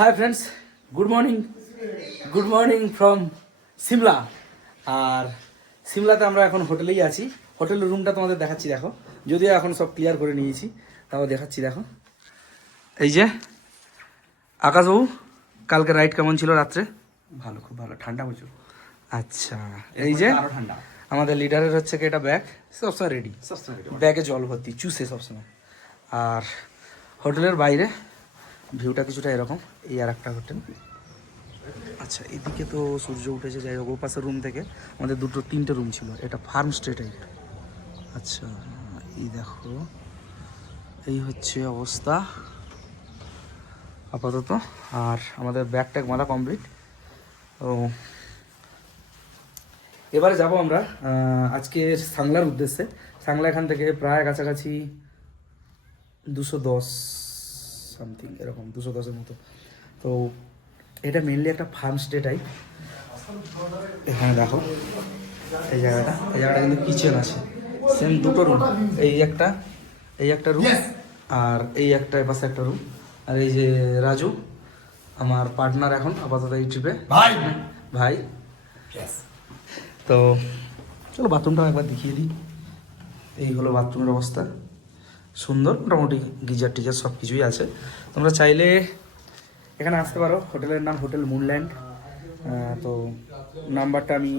High friends, good morning from Shimla. আর সিমলাতে আমরা এখন হোটেলেই আছি। হোটেলের রুমটা তোমাদের দেখাচ্ছি, দেখো। যদিও এখন সব ক্লিয়ার করে নিয়েছি, তাও দেখাচ্ছি, দেখো। এই যে আকাশবাবু, কালকে রাইড কেমন ছিল রাত্রে? ভালো, খুব ভালো, ঠান্ডা প্রচুর। আচ্ছা, এই যে আরো ঠান্ডা। আমাদের লিডারের হচ্ছে কি এটা ব্যাগ, সবসময় রেডি, ব্যাগে জল ভর্তি, চুষে সবসময়। আর হোটেলের বাইরে ভিউটা কিছুটা এরকম। এই আর একটা হোটেল। আচ্ছা, এদিকে তো সূর্য উঠেছে, যাই হোক। ও পাশের রুম থেকে আমাদের তিনটে রুম ছিল। এটা ফার্ম স্টে টাইপ। আচ্ছা, এই দেখো, এই হচ্ছে অবস্থা আপাতত। আর আমাদের ব্যাগ ট্যাগ মালা কমপ্লিট। তো এবারে যাব আমরা আজকে সাংলার উদ্দেশ্যে। সাংলা এখান থেকে প্রায় কাছাকাছি 210 সামথিং, এরকম 210-এর মতো। তো এটা মেনলি একটা ফার্ম স্টে টাইপ। এখানে দেখো এই জায়গাটা কিন্তু কিচেন আছে, সেম দুটো রুম। এই একটা রুম, আর এই একটা এপাশে একটা রুম। আর এই যে রাজু, আমার পার্টনার এখন আপাতত এই ট্রিপে, ভাই। তো চলো বাথরুমটাও একবার দেখিয়ে দিই। এই হলো বাথরুমের অবস্থা, সুন্দর, মোটামুটি গিজার টিজার সব কিছুই আছে। তোমরা চাইলে এখানে আসতে পারো। হোটেলের নাম হোটেল মুনল্যান্ড। তো নাম্বারটা আমি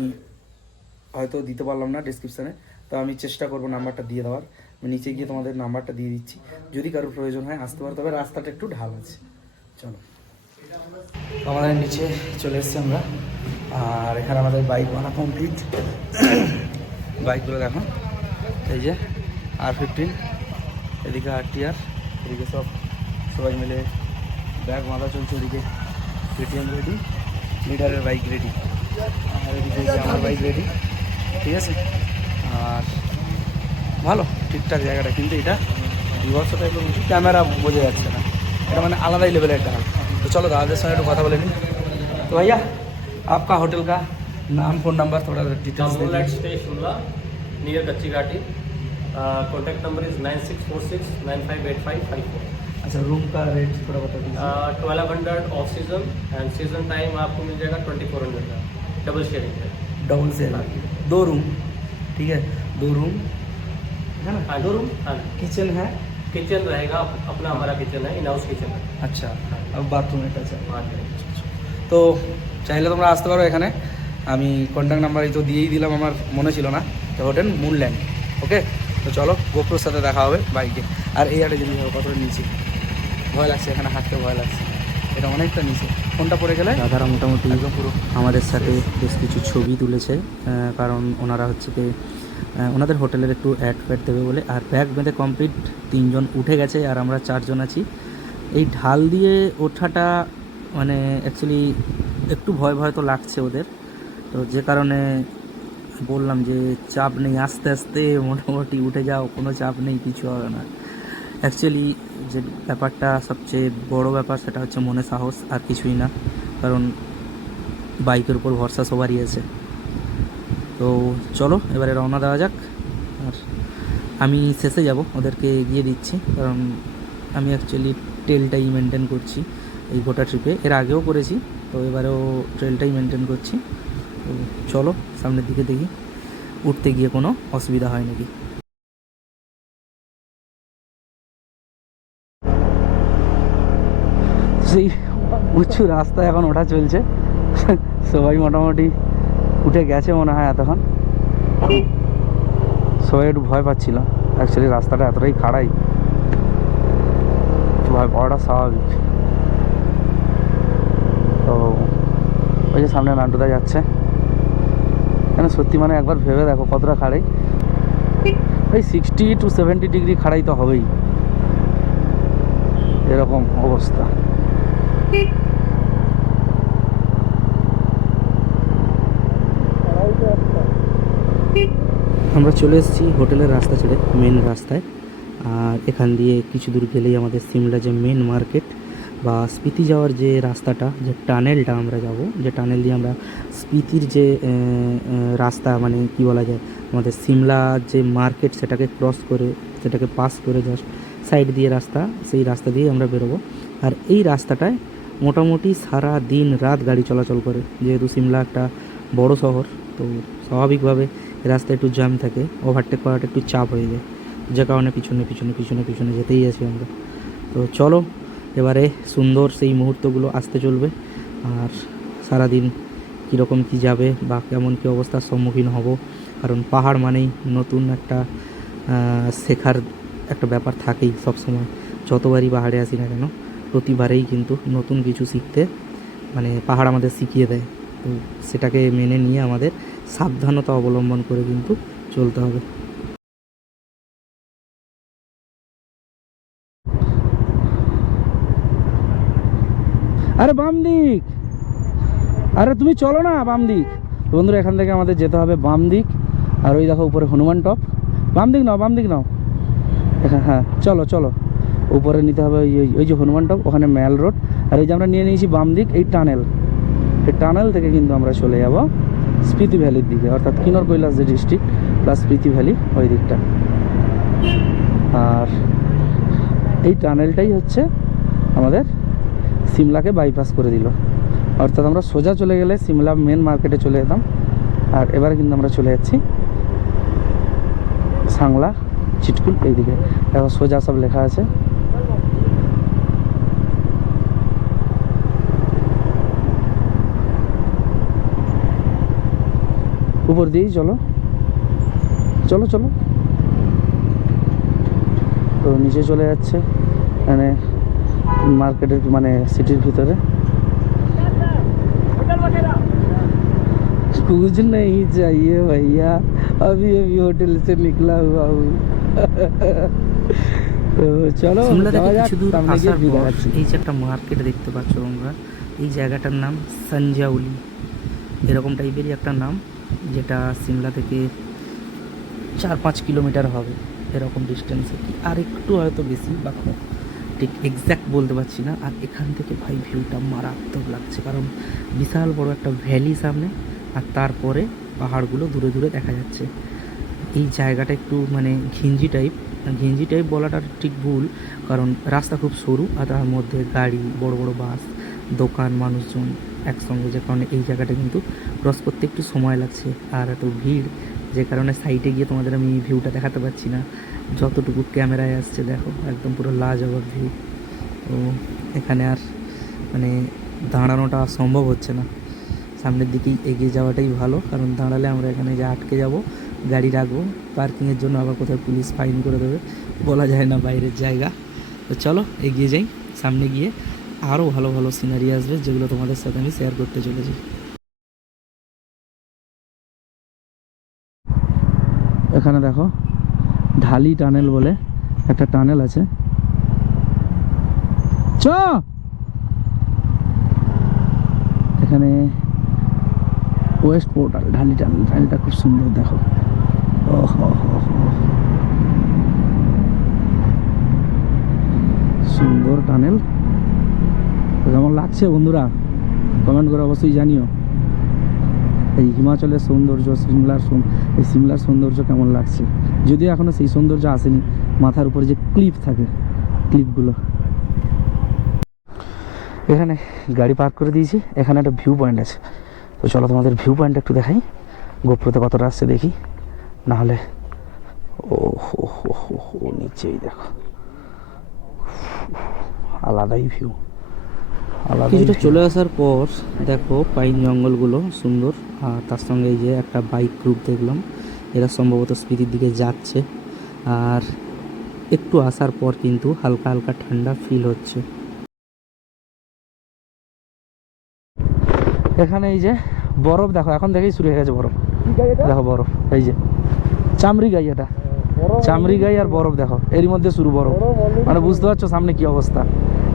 হয়তো দিতে পারলাম না ডিসক্রিপশানে, তো আমি চেষ্টা করবো নাম্বারটা দিয়ে দেওয়ার। আমি নিচে গিয়ে তোমাদের নাম্বারটা দিয়ে দিচ্ছি, যদি কারোর প্রয়োজন হয় আসতে পারো। তবে রাস্তাটা একটু ঢাল আছে। চলো, আমাদের নিচে চলে এসেছি আমরা। আর এখানে আমাদের বাইক বানা কমপ্লিট। বাইকগুলো দেখো, এই যে R15, এদিকে RTR, এদিকে সবাই মিলে ব্যাগ বাঁধা চলছে। ওদিকে KTM রেডি, লিডারের বাইক রেডি, আর এদিকে আমার বাইক রেডি। ঠিক আছে, আর ভালো ঠিকঠাক জায়গাটা। কিন্তু এটা বিভৎস টাইপের ক্যামেরা বোঝা যাচ্ছে না, এটা মানে আলাদাই লেভেলের একটা। তো চলো দাদাদের সঙ্গে একটু কথা বলে নিই। তো ভাইয়া, आपका होटल का नाम, फोन नंबर, थोड़ा डिटेल्स दे दीजिए। स्टे शिमला नियर कच्ची घाटी। Contact number is 9646958554। अच्छा, रूम का रेट थोड़ा बता दीजिए। 1200 off season, and season time आपको मिल जाएगा 2400 का, डबल शेयरिंग है। डबल से 2 रूम, ठीक है, 2 रूम है ना? हाँ, 2 रूम, हाँ, किचन है। किचन रहेगा अपना, हमारा किचन है, इन हाउस किचन है। আচ্ছা, আর বাথরুম এটা আছে। हाँ, তো চাইলে তোমরা আসতে পারো এখানে। আমি কন্ট্যাক্ট নাম্বার এই তো দিয়েই দিলাম, আমার মনে ছিল না। তো হোটেল মুনল্যান্ড, ওকে। তো চলো, গোপ্রোর সাথে দেখা হবে বাইকে। আর এই একটা জিনিস হবে, কতটা নিচে, ভয় লাগছে, এখানে হাঁটতে ভয় লাগছে, এটা অনেকটা নিচে। ফোনটা পড়ে গেলে। দাদারা মোটামুটি একদম পুরো আমাদের সাথে বেশ কিছু ছবি তুলেছে, কারণ ওনারা হচ্ছে কি ওনাদের হোটেলের একটু অ্যাড ফ্যাড দেবে বলে। আর ব্যাগ বেঁধে কমপ্লিট, 3 জন উঠে গেছে, আর আমরা 4 জন আছি। এই ঢাল দিয়ে ওঠাটা মানে অ্যাকচুয়ালি একটু ভয় তো লাগছে ওদের। তো যে কারণে বললাম যে চাপ নেই, আস্তে আস্তে মোটামুটি উঠে যাও, কোনো চাপ নেই, কিছু হবে না। অ্যাকচুয়ালি যে ব্যাপারটা সবচেয়ে বড় ব্যাপার, সেটা হচ্ছে মনে সাহস, আর কিছুই না। কারণ বাইকের উপর ভরসা সবারই আছে। তো চলো এবারে রওনা দেওয়া যাক। আর আমি শেষে যাব, ওদেরকে এগিয়ে দিচ্ছি, কারণ আমি অ্যাকচুয়ালি ট্রেলটাই মেনটেন করছি এই গোটা ট্রিপে। এর আগেও করেছি, তো এবারেও ট্রেলটাই মেনটেন করছি। তো চলো সামনের দিকে দেখি উঠতে গিয়ে কোনো অসুবিধা হয় নাকি। সেই উঁচু রাস্তায় এখন ওঠা চলছে, সবাই মোটামুটি উঠে গেছে মনে হয় এতক্ষণ। সবাই একটু ভয় পাচ্ছিল, অ্যাকচুয়ালি রাস্তাটা এতটাই খাড়াই, ভয় পাওয়াটা স্বাভাবিক। তো ওই যে সামনে নান্টুদা যাচ্ছে, কেন সত্যি মানে একবার ভেবে দেখো কতটা খাড়াই। ওই 60 to 70 ডিগ্রি খাড়াই তো হবেই, এরকম অবস্থা। আমরা চলে এসেছি হোটেলের রাস্তা ছেড়ে মেন রাস্তায়। আর এখান দিয়ে কিছু দূর গেলেই আমাদের সিমলা যে মেন মার্কেট বা স্পিতি যাওয়ার যে রাস্তাটা, যে টানেলটা আমরা যাব, যে টানেল দিয়ে আমরা স্পিতির যে রাস্তা, মানে কি বলা যায়, আমাদের সিমলা যে মার্কেট সেটাকে ক্রস করে, সেটাকে পাস করে জাস্ট সাইড দিয়ে রাস্তা, সেই রাস্তা দিয়ে আমরা বেরোবো। আর এই রাস্তাটায় মোটামুটি সারা দিন রাত গাড়ি চলাচল করে, যেহেতু সিমলা একটা বড় শহর, তো স্বাভাবিকভাবে রাস্তায় একটু জ্যাম থাকে, ওভারটেক করাটা একটু চাপ হয়ে যায়, যে কারণে পিছনে পিছনে পিছনে পিছনে যেতেই আছি আমরা। তো চলো এবারে সুন্দর সেই মুহূর্তগুলো আসতে চলবে, আর সারাদিন কীরকম কী যাবে বা কেমন কী অবস্থার সম্মুখীন হব, কারণ পাহাড় মানেই নতুন একটা শেখার একটা ব্যাপার থাকেই সবসময়, যতবারই পাহাড়ে আসি না কেন প্রতিবারেই কিন্তু নতুন কিছু শিখতে মানে পাহাড় আমাদের শিখিয়ে দেয়। তো সেটাকে মেনে নিয়ে আমাদের সাবধানতা অবলম্বন করে কিন্তু চলতে হবে। আরে বাম দিক, আরে তুমি চলো না বাম দিক। বন্ধুরা এখান থেকে আমাদের যেতে হবে বাম দিক, আর ওই দেখো উপরে হনুমান টপ, বাম দিক নাও বাম দিক নাও, এখানে হ্যাঁ চলো চলো, উপরে নিতে হবে ওই যে হনুমান টপ, ওখানে ম্যাল রোড, আর এই যে আমরা নিয়ে নিয়েছি বাম দিক এই টানেল, এই টানেল থেকে কিন্তু আমরা চলে যাব স্পিতি ভ্যালির দিকে, অর্থাৎ কিন্নর কৈলাস যে ডিস্ট্রিক্ট প্লাস স্পিতি ভ্যালি ওই দিকটা। আর এই টানেলটাই হচ্ছে আমাদের সিমলাকে বাইপাস করে দিল, অর্থাৎ আমরা সোজা চলে গেলে সিমলা মেন মার্কেটে চলে যেতাম, আর এবারে কিন্তু আমরা চলে যাচ্ছি সাংলা চিটকুল এইদিকে। দেখো সোজা সব লেখা আছে। উপর দিয়েই চলো চলো চলো, তো নিচে চলে যাচ্ছে মানে মার্কেটের মানে সিটির ভিতরে। कुछ नहीं चाहिए भैया, अभी अभी होटल से निकला हुआ हूँ। তো চলো এই যে একটা মার্কেট দেখতে পাচ্ছ তোমরা, এই জায়গাটার নাম সঞ্জাউলি, এরকম টাইপেরই একটা নাম, যেটা সিমলা থেকে 4-5 কিলোমিটার হবে এরকম ডিস্টেন্সে, কি আর একটু হয়তো বেশি বা কম, ঠিক এক্স্যাক্ট বলতে পারছি না। আর এখান থেকে ভাই ভিউটা মারাত্মক লাগছে, কারণ বিশাল বড় একটা ভ্যালি সামনে, আর তারপরে পাহাড়গুলো দূরে দূরে দেখা যাচ্ছে। এই জায়গাটা একটু মানে ঘিঞ্জি টাইপ বলাটা ঠিক ভুল, কারণ রাস্তা খুব সরু, আর তার মধ্যে গাড়ি, বড় বড় বাস, দোকান, মানুষজন একসঙ্গে, যে কারণে এই জায়গাটা কিন্তু ক্রস করতে একটু সময় লাগছে, আর এত ভিড়, যে কারণে সাইডে গিয়ে তোমাদের আমি ভিউটা দেখাতে পারছি না, যতটুকু ক্যামেরায় আসছে দেখো একদম পুরো লাজবাব ভিউ। তো এখানে আর মানে দাঁড়ানোটা সম্ভব হচ্ছে না, সামনের দিকেই এগিয়ে যাওয়াটাই ভালো, কারণ দাঁড়ালে আমরা এখানে যে আটকে যাব, গাড়ি রাখবো পার্কিংয়ের জন্য, আবার কোথাও পুলিশ ফাইন করে দেবে, বলা যায় না বাইরের জায়গা। তো চলো এগিয়ে যাই, সামনে গিয়ে আরও ভালো ভালো সিনারি আসবে, যেগুলো তোমাদের সাথে আমি শেয়ার করতে চলেছি। এখানে দেখো ঢালি টানেল বলে একটা টানেল আছে, চ এখানে ওয়েস্ট পোর্টাল ঢালি টানেল, টানেলটা খুব সুন্দর দেখো, সুন্দর টানেল। কেমন লাগছে বন্ধুরা কমেন্ট করে অবশ্যই জানিও, এই হিমাচলের সৌন্দর্য, এই সিমলার সৌন্দর্য কেমন লাগছে, যদিও এখনও সেই সৌন্দর্য আসেনি, মাথার উপরে যে ক্লিপ থাকে ক্লিপগুলো। এখানে গাড়ি পার্ক করে দিয়েছি, এখানে একটা ভিউ পয়েন্ট আছে, তো চলো তোমাদের ভিউ পয়েন্ট একটু দেখাই, গোপ্রোতে কতটা আসছে দেখি, নাহলে ও হো নিচেই দেখো আলাদাই ভিউ। কিছুটা চলে আসার পর দেখো পাইন জঙ্গলগুলো সুন্দর, আর তার সঙ্গে এই যে একটা বাইক গ্রুপ দেখলাম, এরা সম্ভবত স্পিতির দিকে যাচ্ছে, আর একটু আসার পর কিন্তু হালকা হালকা ঠান্ডা ফিল হচ্ছে। এখানে এই যে বরফ দেখো, এখন থেকেই শুরু হয়ে গেছে বরফ, দেখো বরফ, এই যে চামড়ি গাই, এটা চামড়ি গাই আর বরফ দেখো, এরই মধ্যে শুরু বরফ, মানে বুঝতে পারছো সামনে কি অবস্থা।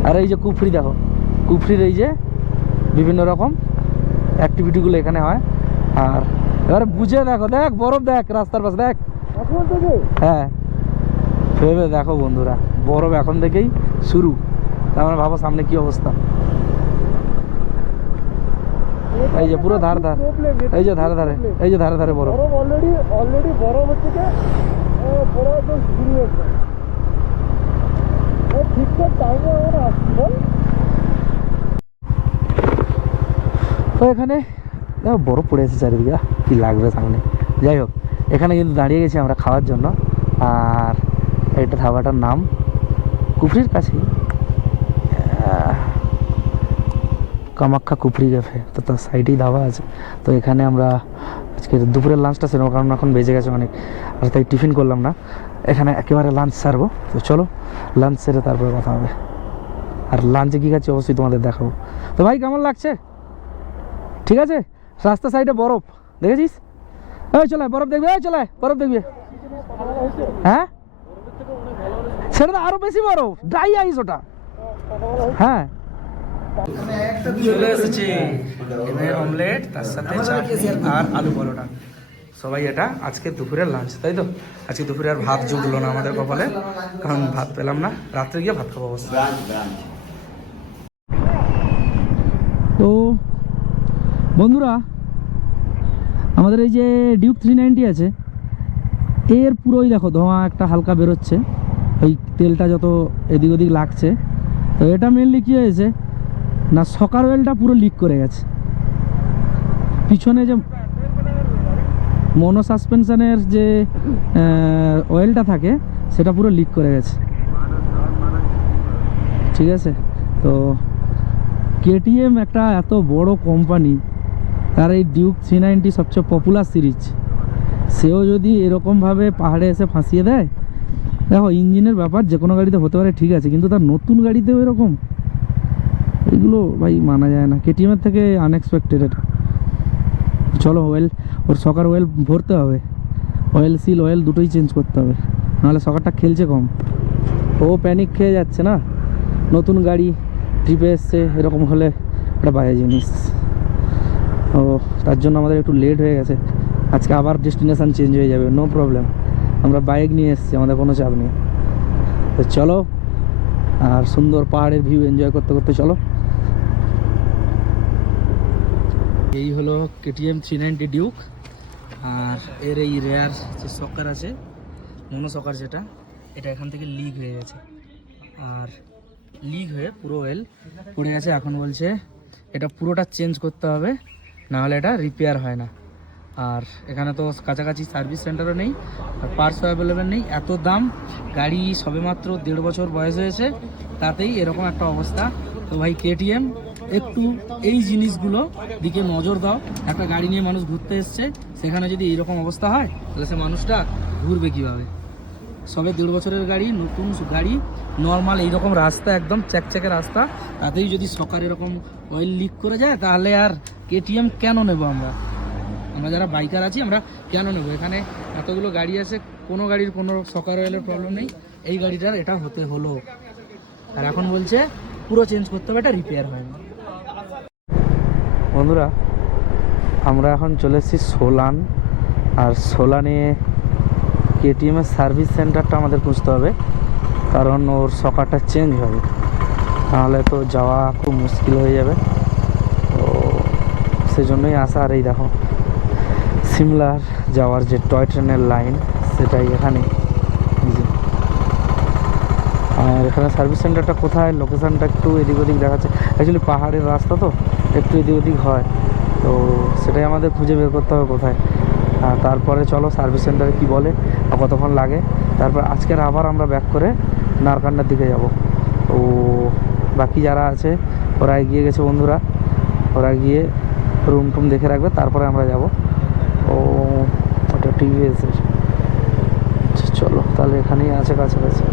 আর এই যে কুফরি দেখো, কুফরির এই যে বিভিন্ন রকম অ্যাক্টিভিটিগুলো এখানে হয়, আর এবারে বুঝে দেখো, দেখ বরফ, দেখ রাস্তার পাশে দেখ, হ্যাঁ ভেবে দেখো বন্ধুরা, বরফ এখন থেকেই শুরু, তার মানে ভাবো সামনে কি অবস্থা। এই যে পুরো ধার ধার, এই যে ধারে ধারে, এই যে ধারে ধারে বরফ, অলরেডি বরফ হচ্ছে পুরো একদম শুরু হচ্ছে, ঠিকঠাক টাইমে আমরা আসছি বল। তো এখানে দেখো বরফ পড়ে আছে চারিদিকে, কি লাগবে সামনে। যাই হোক, এখানে কিন্তু দাঁড়িয়ে গেছি আমরা খাওয়ার জন্য। আর এইটা ধাবাটার নাম কুফরির কাছেই কামাখ্যা কুফরি ক্যাফে, তো তার সাইডেই ধাবা আছে। তো এখানে আমরা আজকে দুপুরের লাঞ্চটা সেরকম, কারণ এখন বেজে গেছে অনেক, আর তাই টিফিন করলাম না, এখানে একেবারে লাঞ্চ সারবো। তো চলো লাঞ্চ সেরে তারপরে কথা হবে। আর লাঞ্চে কী খাচ্ছি অবশ্যই তোমাদের দেখাবো। তো ভাই কেমন লাগছে? ঠিক আছে। রাস্তা সাইডে বরফ দেখেছিস? এই চলে বরফ দেখবে, এই চলে বরফ দেখবে। হ্যাঁ সেটা তো আরো বেশি বরফ, ড্রাই আইস ওটা। হ্যাঁ চলে এসেছে ডিমের অমলেট, তার সাথে চাটনি আর আলু পরোটা। সবাই এটা আজকে দুপুরের লাঞ্চ, তাই তো? আজকে দুপুরে আর ভাত জুটলো না আমাদের কপালে, কারণ ভাত পেলাম না, রাত্রে গিয়ে ভাত খাবো অবস্থা। তো বন্ধুরা, আমাদের এই যে ডিউক 390 আছে, এর পুরোই দেখো ধোঁয়া একটা হালকা বেরোচ্ছে, ওই তেলটা যত এদিক ওদিক লাগছে। তো এটা মেনলি কী হয়েছে না, সকার অয়েলটা পুরো লিক করে গেছে। পিছনে যে মনো সাসপেনশনের যে অয়েলটা থাকে সেটা পুরো লিক করে গেছে, ঠিক আছে? তো কেটিএম একটা এত বড় কোম্পানি, তার এই ডিউক 390 সবচেয়ে পপুলার সিরিজ, সেও যদি এরকমভাবে পাহাড়ে এসে ফাঁসিয়ে দেয়, দেখো ইঞ্জিনের ব্যাপার যে কোনো গাড়িতে হতে পারে, ঠিক আছে, কিন্তু তার নতুন গাড়িতেও এরকম, এগুলো ভাই মানা যায় না। কেটিএমের থেকে আনএক্সপেক্টেড এটা। চলো অয়েল, ওর সকার অয়েল ভরতে হবে, অয়েল সিল অয়েল দুটোই চেঞ্জ করতে হবে, নাহলে সকারটা খেলছে কম। ও প্যানিক খেয়ে যাচ্ছে না, নতুন গাড়ি ট্রিপে এসছে, এরকম হলে একটা বাজে জিনিস। ও তার জন্য আমাদের একটু লেট হয়ে গেছে, আজকে আবার ডেস্টিনেশান চেঞ্জ হয়ে যাবে, নো প্রবলেম। আমরা বাইক নিয়ে এসেছি, আমাদের কোনো চাপ নেই। তো চলো, আর সুন্দর পাহাড়ের ভিউ এনজয় করতে করতে চলো। এই হলো কেটিএম 390 ডিউক, আর এর এই রেয়ার যে সকার আছে, মনো সকার যেটা, এটা এখান থেকে লিক হয়ে গেছে, আর লিক হয়ে পুরো অয়েল পড়ে গেছে। এখন বলছে এটা পুরোটা চেঞ্জ করতে হবে, নাহলে এটা রিপেয়ার হয় না। আর এখানে তো কাছাকাছি সার্ভিস সেন্টারও নেই, আর পার্টসও অ্যাভেলেবেল নেই। এত দাম, গাড়ি সবেমাত্র 1.5 বছর বয়স হয়েছে, তাতেই এরকম একটা অবস্থা। তো ভাই কেটিএম একটু এই জিনিসগুলো দিকে নজর দাও। একটা গাড়ি নিয়ে মানুষ ঘুরতে এসছে, সেখানে যদি এইরকম অবস্থা হয়, তাহলে সে মানুষটা ঘুরবে কীভাবে? সবে 1.5 বছরের গাড়ি, নতুন গাড়ি, নর্মাল এইরকম রাস্তা, একদম চ্যাকচ্যাকে রাস্তা, তাতেই যদি সকার এরকম অয়েল লিক করে যায়, তাহলে আর কেটিএম কেন নেব আমরা? আমরা যারা বাইকার আছি, আমরা কেন নেব? এখানে এতগুলো গাড়ি আছে, কোনো গাড়ির কোনো সকার অয়েলের প্রবলেম নেই, এই গাড়িটার এটা হতে হলো। আর এখন বলছে পুরো চেঞ্জ করতে হবে, এটা রিপেয়ার হয় না। বন্ধুরা, আমরা এখন চলে এসেছি সোলান, আর সোলানে কেটিএমের সার্ভিস সেন্টারটা আমাদের খুঁজতে হবে, কারণ ওর সকারটা চেঞ্জ হবে, তাহলে তো যাওয়া খুব মুশকিল হয়ে যাবে। তো সেজন্যই আসা। আর এই দেখো সিমলার যাওয়ার যে টয় ট্রেনের লাইন, সেটাই এখানে। আর এখানে সার্ভিস সেন্টারটা কোথায়, লোকেশানটা একটু এদিক ওদিক দেখাচ্ছে। অ্যাকচুয়ালি পাহাড়ের রাস্তা তো একটু এদিক ওদিক হয়, তো সেটাই আমাদের খুঁজে বের করতে হবে কোথায়। আর তারপরে চলো সার্ভিস সেন্টারে কী বলে আর কতক্ষণ লাগে। তারপর আজকের আবার আমরা ব্যাক করে নারকান্ডার দিকে যাব। তো বাকি যারা আছে ওরা এগিয়ে গেছে বন্ধুরা, ওরা গিয়ে রুম টুম দেখে রাখবে, তারপরে আমরা যাব। ও ওটা টিভিএসের। চলো তাহলে এখানেই আছে কাছাকাছি।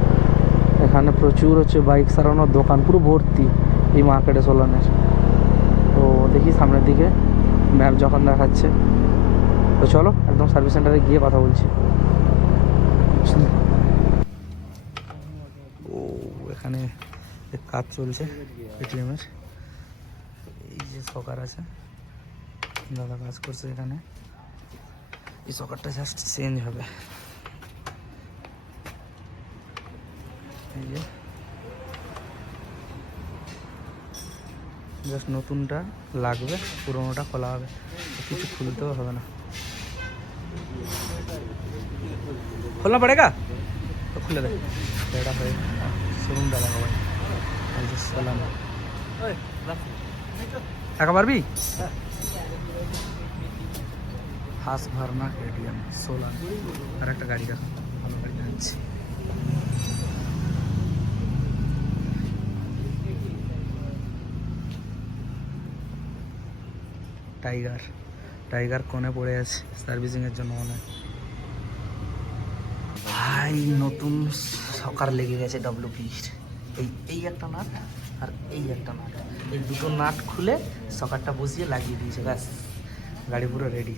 এখানে প্রচুর হচ্ছে বাইক সারানোর দোকান, পুরো ভর্তি এই মার্কেটে সোলানের। তো দেখি সামনের দিকে ম্যাপ যখন দেখাচ্ছে। তো চলো একদম সার্ভিস সেন্টারে গিয়ে কথা বলছি। ও এখানে কাজ চলছে এটিএমের, এই যে সকার আছে, দাদা কাজ করছে এখানে। এই সকারটা জাস্ট চেঞ্জ হবে, এই যে জাস্ট নতুনটা লাগবে, পুরোনোটা খোলা হবে, কিছু খুলতেও হবে না। खोलना पड़ेगा तो खुले दे बेटा भाई शोरूम डाला भाई सलाम একা পারবি? হাস ভার্না কেটিএম 16 আর একটা গাড়ি দেখো, ভালো গাড়ি যাচ্ছে। টাইগার, টাইগার কোণে পড়ে আছে সার্ভিসিংয়ের জন্য মনে হয়। ভাই নতুন সকার লেগে গেছে ডব্লিউপির। এই একটা নাট আর এই একটা নাট, এই দুটো নাট খুলে সকারটা বসিয়ে লাগিয়ে দিয়েছে, ব্যাস গাড়ি পুরো রেডি।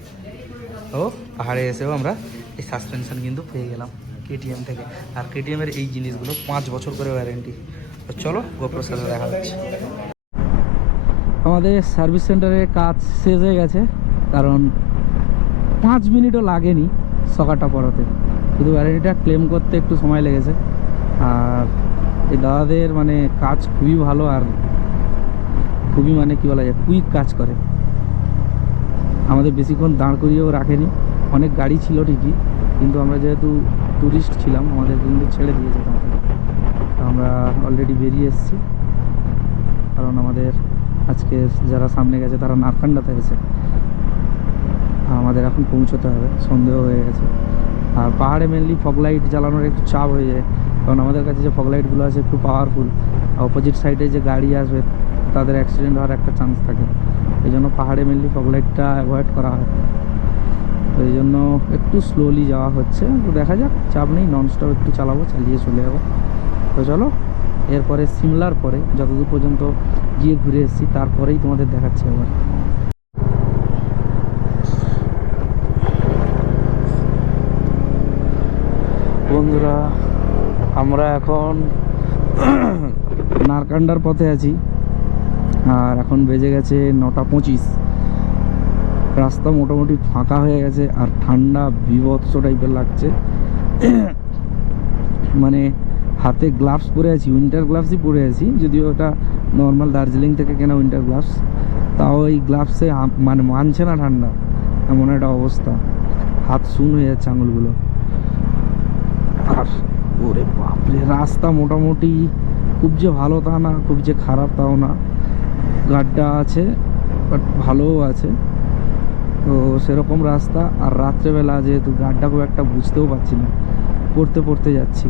ও পাহাড়ে এসেও আমরা এই সাসপেনশন কিন্তু পেয়ে গেলাম কেটিএম থেকে। আর কেটিএমের এই জিনিসগুলো 5 বছর করে ওয়ারেন্টি। তো চলো গোপ্রোর সাথে দেখা হচ্ছে। আমাদের সার্ভিস সেন্টারে কাজ শেষ হয়ে গেছে, কারণ 5 মিনিটও লাগেনি সকারটা পরাতে, শুধু ওয়ারেন্টিটা ক্লেম করতে একটু সময় লেগেছে। আর এই দাদাদের মানে কাজ খুবই ভালো, আর খুবই মানে কী বলা যায়, কুইক কাজ করে। আমাদের বেশিক্ষণ দাঁড় করিয়েও রাখেনি, অনেক গাড়ি ছিল ঠিকই, কিন্তু আমরা যেহেতু ট্যুরিস্ট ছিলাম আমাদের কিন্তু ছেড়ে দিয়েছে তাড়াতাড়ি। আমরা অলরেডি বেরিয়ে এসেছি, কারণ আমাদের আজকে যারা সামনে গেছে তারা নারকান্ডাতে গেছে, আমাদের এখন পৌঁছতে হবে, সন্দেহ হয়ে গেছে। আর পাহাড়ে মেনলি ফগ লাইট জ্বালানোর একটু চাপ হয়ে যায়, কারণ আমাদের কাছে যে ফগ লাইটগুলো আছে একটু পাওয়ারফুল। অপোজিট সাইডে যে গাড়ি আসবে তাদের অ্যাক্সিডেন্ট হওয়ার একটা চান্স থাকে, এই জন্য পাহাড়ে মেনলি ফগ লাইটটা অ্যাভয়েড করা হয়। তো এই জন্য একটু স্লোলি যাওয়া হচ্ছে, তো দেখা যাক, চাপ নেই, ননস্টপ একটু চালাবো, চালিয়ে চলে যাবো। তো চলো, এরপরে সিমলার পরে যতদূর পর্যন্ত গিয়ে ঘুরে এসেছি তারপরেই তোমাদের দেখাচ্ছি আবার। বন্ধুরা আমরা এখন নারকান্ডার পথে আছি, আর এখন বেজে গেছে 9:25। রাস্তা মোটামুটি ফাঁকা হয়ে গেছে, আর ঠান্ডা বিভৎস টাইপের লাগছে। মানে হাতে গ্লাভস পরে আছি, উইন্টার গ্লাভসই পরে আছি, যদিও ওটা নর্মাল দার্জিলিং থেকে কেনা উইন্টার গ্লাভস, তাও এই গ্লাভসে মানে মানছে না ঠান্ডা, এমন একটা অবস্থা, হাত শুন হয়ে যাচ্ছে আঙুলগুলো। আর ওরে বাপরে, রাস্তা মোটামুটি খুব যে ভালো তা না, খুব যে খারাপ তাও না, গাড্ডা আছে বাট ভালোও আছে, তো সেরকম রাস্তা। আর রাত্রেবেলা যেহেতু গাড্ডা খুব একটা বুঝতেও পারছি না, পড়তে পড়তে যাচ্ছি।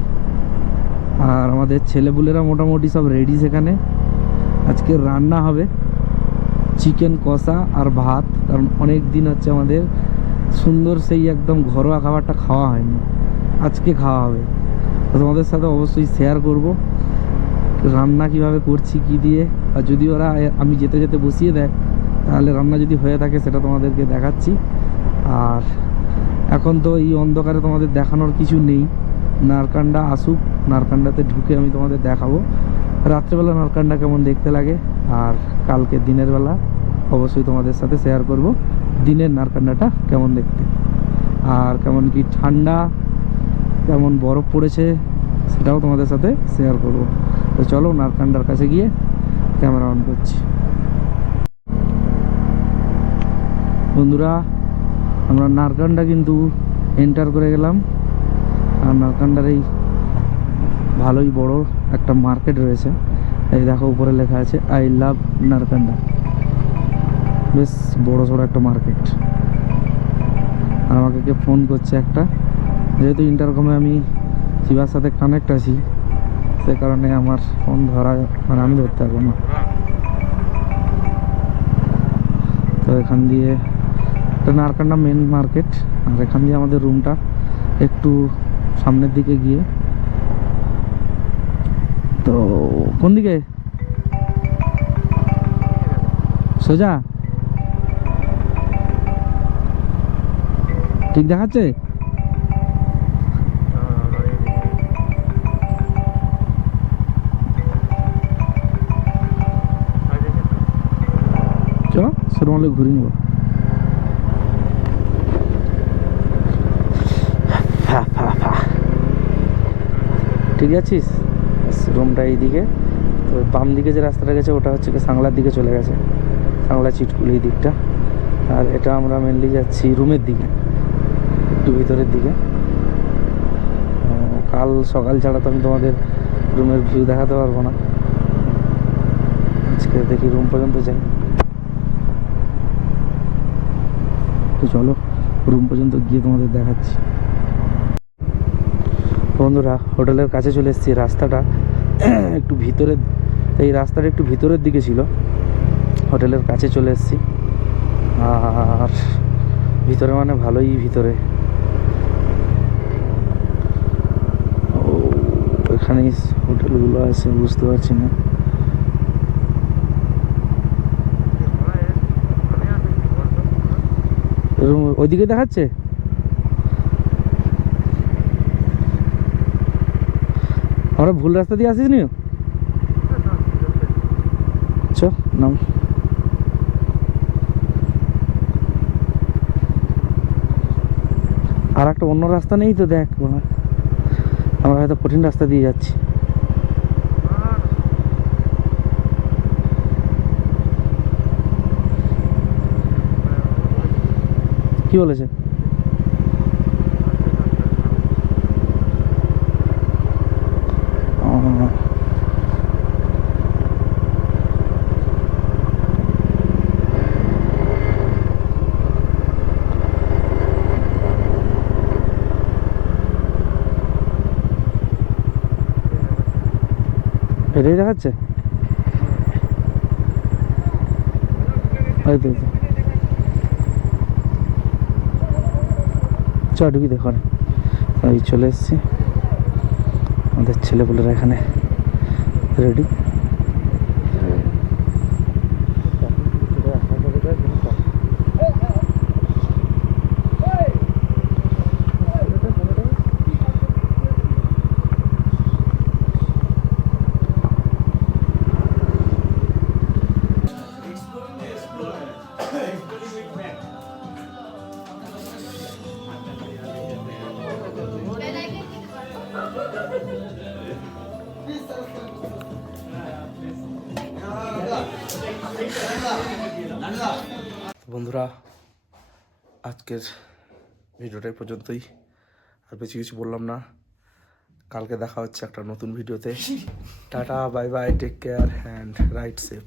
আর আমাদের ছেলেপুলেরা মোটামুটি সব রেডি, সেখানে আজকে রান্না হবে চিকেন কষা আর ভাত, কারণ অনেক দিন হচ্ছে আমাদের সুন্দর সেই একদম ঘরোয়া খাবারটা খাওয়া হয়নি, আজকে খাওয়া হবে। তো তোমাদের সাথে অবশ্যই শেয়ার করব রান্না কিভাবে করছি, কি দিয়ে। আর যদি ওরা আমি যেতে যেতে বসিয়ে দেয় তাহলে রান্না যদি হয়ে থাকে সেটা তোমাদেরকে দেখাচ্ছি। আর এখন তো এই অন্ধকারে তোমাদের দেখানোর কিছু নেই, নারকান্ডা আসুক, নারকান্ডাতে ঢুকে আমি তোমাদের দেখাবো রাত্রেবেলা নারকান্ডা কেমন দেখতে লাগে। আর কালকে দিনের বেলা অবশ্যই তোমাদের সাথে শেয়ার করব দিনের নারকান্ডাটা কেমন দেখতে, আর কেমন কি ঠান্ডা, কেমন বরফ পড়েছে সেটাও তোমাদের সাথে শেয়ার করব। তো চলো নারকান্ডার কাছে গিয়ে ক্যামেরা অন করছি। বন্ধুরা আমরা নারকান্ডা কিন্তু এন্টার করে গেলাম, আর নারকান্ডার এই ভালোই বড় একটা মার্কেট রয়েছে, এই দেখো উপরে লেখা আছে আই লাভ নারকান্ডা, বেশ বড় সড়ো একটা মার্কেট। আর আমাকে কে ফোন করছে একটা, যেহেতু ইন্টারকমে আমি শিবার সাথে কানেক্ট আছি সে কারণে আমার ফোন ধরা, মানে আমি ধরতে পারবো না। তো এখান দিয়ে এটা নারকান্ডা মেন মার্কেট, আর এখান দিয়ে আমাদের রুমটা একটু সামনের দিকে গিয়ে। তো কোন দিকে সোজা ঠিক দেখাচ্ছে? চ সেরকম হলে ঘুরে নেব। ঠিক আছিস? রুমটা এইদিকে, তো বাম দিকে যে রাস্তাটা গেছে ওটা হচ্ছে সাংলার দিকে চলে গেছে, সাংলা চিটকুল এই দিকটা। আর এটা আমরা মেনলি যাচ্ছি রুমের দিকে, একটু ভিতরের দিকে। কাল সকাল ছাড়া তো আমি তোমাদের রুমের ভিউ দেখাতে পারবো না, আজকে দেখি রুম পর্যন্ত যাই। তো চলো রুম পর্যন্ত গিয়ে তোমাদের দেখাচ্ছি। বন্ধুরা হোটেলের কাছে চলে এসেছি। রাস্তাটা একটু ভিতরে, এই রাস্তাটা একটু ভিতরের দিকে ছিল। হোটেলের কাছে চলে এসেছি, আর ভিতরে মানে ভালোই ভিতরে। ও এখানেই হোটেলগুলো আছে, বুঝতে পারছি না। ওইদিকে দেখাচ্ছে। আমরা ভুল রাস্তা দিয়ে আসিস নি। চ নাম, আর একটা অন্য রাস্তা নেই তো দেখ, আমরা হয়তো কঠিন রাস্তা দিয়ে যাচ্ছি। কি বলেছে? এটাই দেখাচ্ছে। এই তো চ ঢুকি দেখো, এই চলে এসছি। আমাদের ছেলেপুলেরা এখানে রেডি। বন্ধুরা আজকের ভিডিওটা এই পর্যন্তই, আর বেশি কিছু বললাম না। কালকে দেখা হচ্ছে একটা নতুন ভিডিওতে। Tata, bye bye, take care and ride safe.